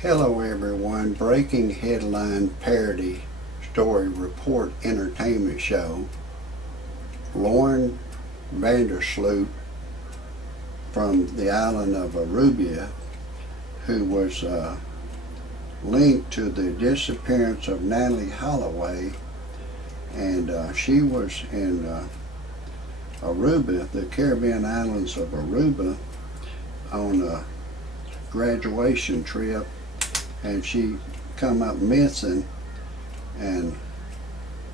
Hello everyone, breaking headline parody story report entertainment show. Lauren Sloot from the island of Aruba, who was linked to the disappearance of Natalie Holloway, and she was in Aruba, the Caribbean islands of Aruba, on a graduation trip, and she come up missing, and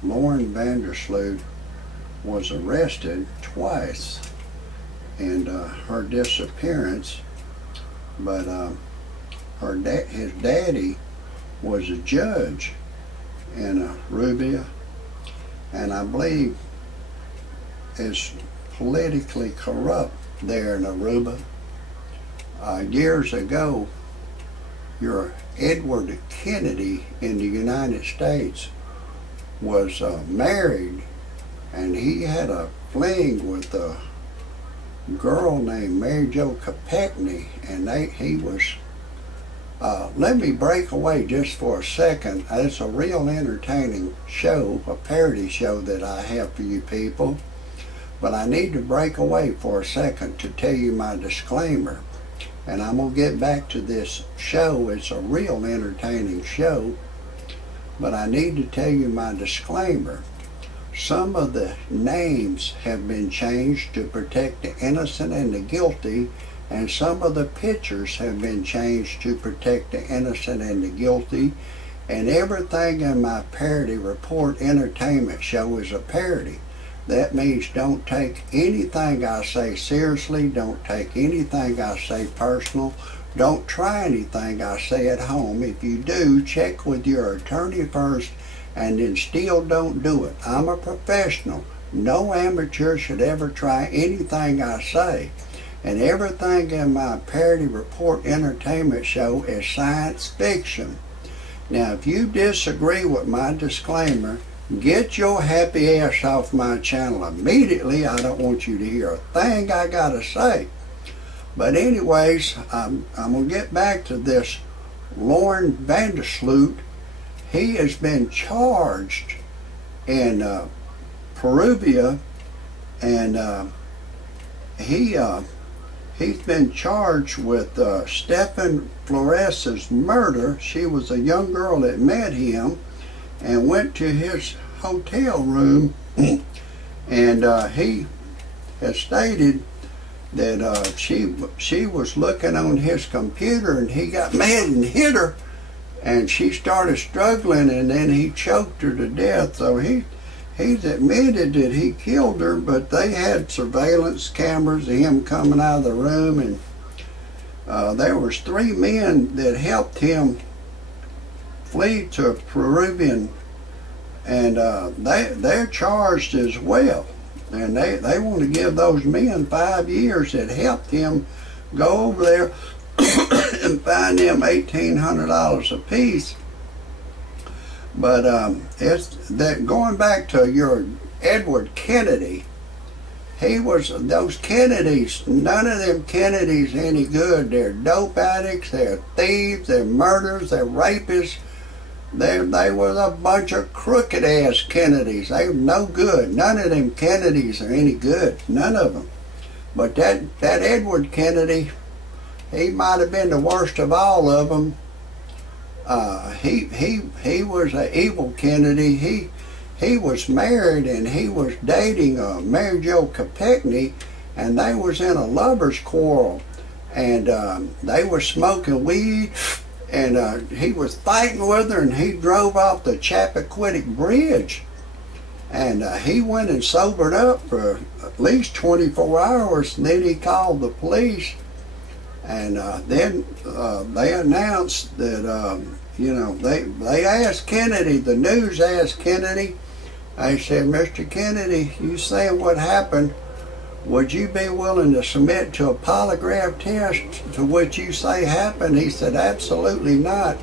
Lauren Sloot was arrested twice in her disappearance, but his daddy was a judge in Aruba, and I believe is politically corrupt there in Aruba. Years ago, your Edward Kennedy in the United States was married, and he had a fling with a girl named Mary Jo Kopechne, and he was let me break away just for a second. It's a real entertaining show, a parody show that I have for you people, but I need to break away for a second to tell you my disclaimer. And I'm going to get back to this show. It's a real entertaining show, but I need to tell you my disclaimer. Some of the names have been changed to protect the innocent and the guilty, and some of the pictures have been changed to protect the innocent and the guilty, and everything in my parody report entertainment show is a parody. That means don't take anything I say seriously, don't take anything I say personal, don't try anything I say at home. If you do, check with your attorney first, and then still don't do it. I'm a professional. No amateur should ever try anything I say. And everything in my parody report entertainment show is science fiction. Now, if you disagree with my disclaimer, get your happy ass off my channel immediately. I don't want you to hear a thing I gotta say. But anyways, I'm gonna get back to this Lauren Sloot. He has been charged in Peru, and he's been charged with Stephany Flores' murder. She was a young girl that met him and went to his hotel room, and he has stated that she was looking on his computer, and he got mad and hit her, and she started struggling, and then he choked her to death. So he's admitted that he killed her, but they had surveillance cameras of him coming out of the room, and there was 3 men that helped him flee to Peruvian, and they're charged as well, and they want to give those men 5 years that helped him go over there and find them $1,800 a piece. But it's that, going back to your Edward Kennedy, he was, those Kennedys, none of them Kennedys any good. They're dope addicts, they're thieves, they're murderers, they're rapists. They was a bunch of crooked ass Kennedys. They were no good. None of them Kennedys are any good. None of them. But that Edward Kennedy, he might have been the worst of all of them. He was an evil Kennedy. He was married, and he was dating Mary Jo Kopechne, and they was in a lover's quarrel, and they were smoking weed, and he was fighting with her, and he drove off the Chappaquiddick Bridge, and he went and sobered up for at least 24 hours, and then he called the police, and then they announced that they asked Kennedy, the news asked Kennedy, they said, "Mr. Kennedy, you saying what happened, would you be willing to submit to a polygraph test to what you say happened?" He said, "Absolutely not."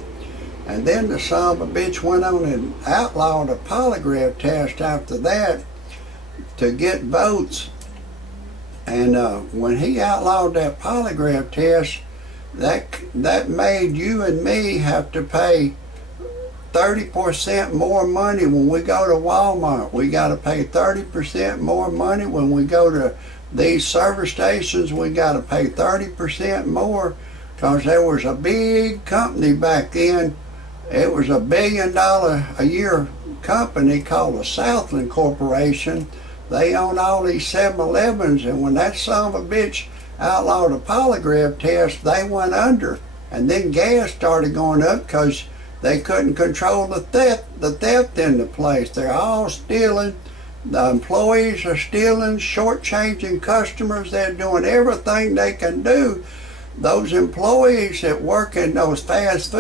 And then the son of a bitch went on and outlawed a polygraph test after that to get votes. And when he outlawed that polygraph test, that made you and me have to pay 30% more money when we go to Walmart. We got to pay 30% more money when we go to these service stations. We got to pay 30% more because there was a big company back then. It was $1 billion a year company called the Southland Corporation. They own all these 7-Elevens, and when that son of a bitch outlawed a polygraph test, they went under. And then gas started going up because they couldn't control the theft in the place. They're all stealing. The employees are stealing, shortchanging customers. They're doing everything they can do. Those employees that work in those fast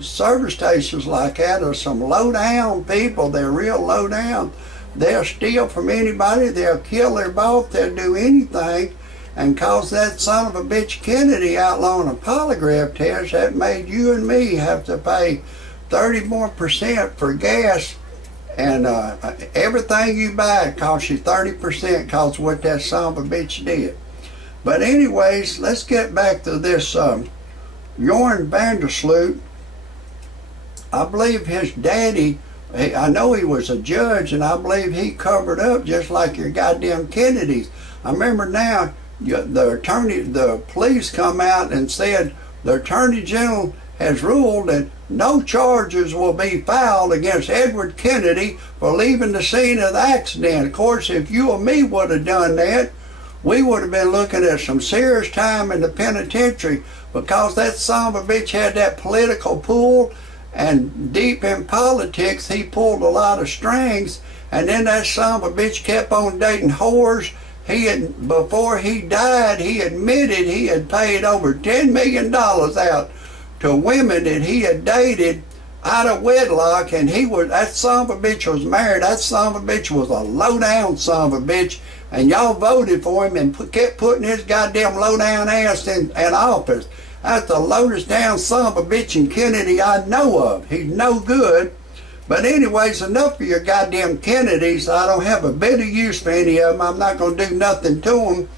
service stations like that are some low-down people. They're real low-down. They'll steal from anybody. They'll kill their boss. They'll do anything. And cause that son of a bitch Kennedy outlawing a polygraph test, that made you and me have to pay 30% more for gas, and everything you buy costs you 30% cause what that son of a bitch did. But anyways, let's get back to this Joran Sloot. I believe his daddy, I know he was a judge, and I believe he covered up just like your goddamn Kennedys. I remember now, the police come out and said the Attorney General has ruled that no charges will be filed against Edward Kennedy for leaving the scene of the accident. Of course, if you or me would have done that, we would have been looking at some serious time in the penitentiary, because that son of a bitch had that political pull, and deep in politics he pulled a lot of strings, and then that son of a bitch kept on dating whores. Before he died, he admitted he had paid over $10 million out to women that he had dated out of wedlock, and that son of a bitch was married. That son of a bitch was a low-down son of a bitch, and y'all voted for him and kept putting his goddamn low-down ass in office. That's the lowest down son of a bitch in Kennedy I know of. He's no good. But anyways, enough of your goddamn Kennedys. I don't have a bit of use for any of them. I'm not going to do nothing to them.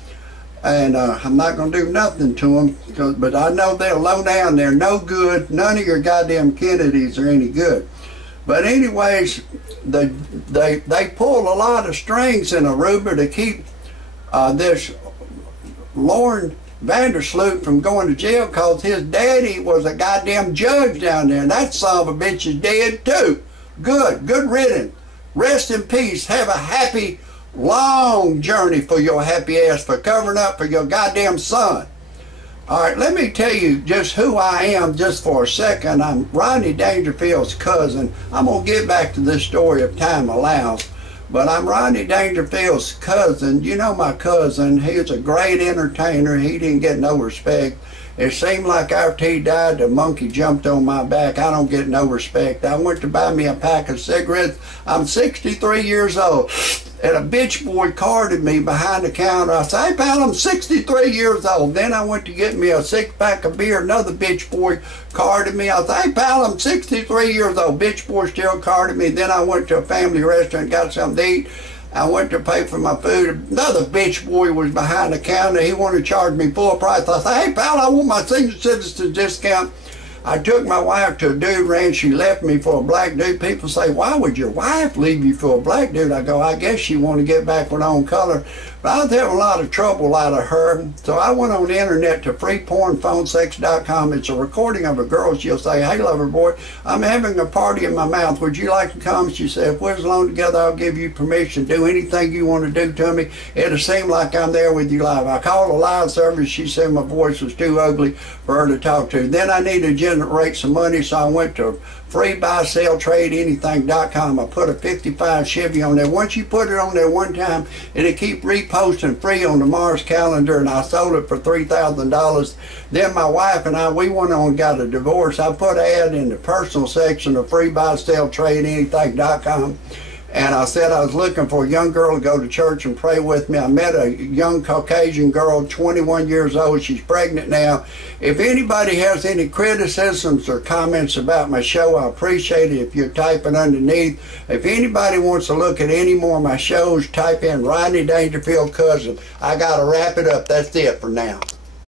And I'm not going to do nothing to them. But I know they're low down. They're no good. None of your goddamn Kennedys are any good. But anyways, they pull a lot of strings in Aruba to keep this Joran Sloot from going to jail, because his daddy was a goddamn judge down there. And that son of a bitch is dead too. Good riddance. Rest in peace. Have a happy, long journey for your happy ass for covering up for your goddamn son. Alright, let me tell you just who I am just for a second. I'm Rodney Dangerfield's cousin. I'm going to get back to this story if time allows. But I'm Rodney Dangerfield's cousin. You know my cousin. He's a great entertainer. He didn't get no respect. It seemed like after he died, the monkey jumped on my back. I don't get no respect. I went to buy me a pack of cigarettes. I'm 63 years old. And a bitch boy carded me behind the counter. I said, "Hey pal, I'm 63 years old." Then I went to get me a 6-pack of beer. Another bitch boy carded me. I said, "Hey pal, I'm 63 years old." Bitch boy still carded me. Then I went to a family restaurant and got something to eat. I went to pay for my food. Another bitch boy was behind the counter. He wanted to charge me full price. I said, "Hey pal, I want my senior citizen discount." I took my wife to a dude ranch. She left me for a black dude. People say, "Why would your wife leave you for a black dude?" I go, "I guess she wanted to get back with her own color." But I was having a lot of trouble out of her. So I went on the internet to freepornphonesex.com. It's a recording of a girl. She'll say, "Hey, lover boy, I'm having a party in my mouth. Would you like to come?" She said, "If we're alone together, I'll give you permission to do anything you want to do to me. It'll seem like I'm there with you live." I called a live service. She said my voice was too ugly for her to talk to. Then I needed to generate some money, so I went to freebuyselltradeanything.com. I put a 55 Chevy on there. Once you put it on there one time, it'll keep reposting free on the Mars calendar, and I sold it for $3,000. Then my wife and I, we went on and got a divorce. I put an ad in the personal section of freebuyselltradeanything.com. And I said I was looking for a young girl to go to church and pray with me. I met a young Caucasian girl, 21 years old. She's pregnant now. If anybody has any criticisms or comments about my show, I appreciate it if you type it underneath. If anybody wants to look at any more of my shows, type in Rodney Dangerfield Cousin. I got to wrap it up. That's it for now.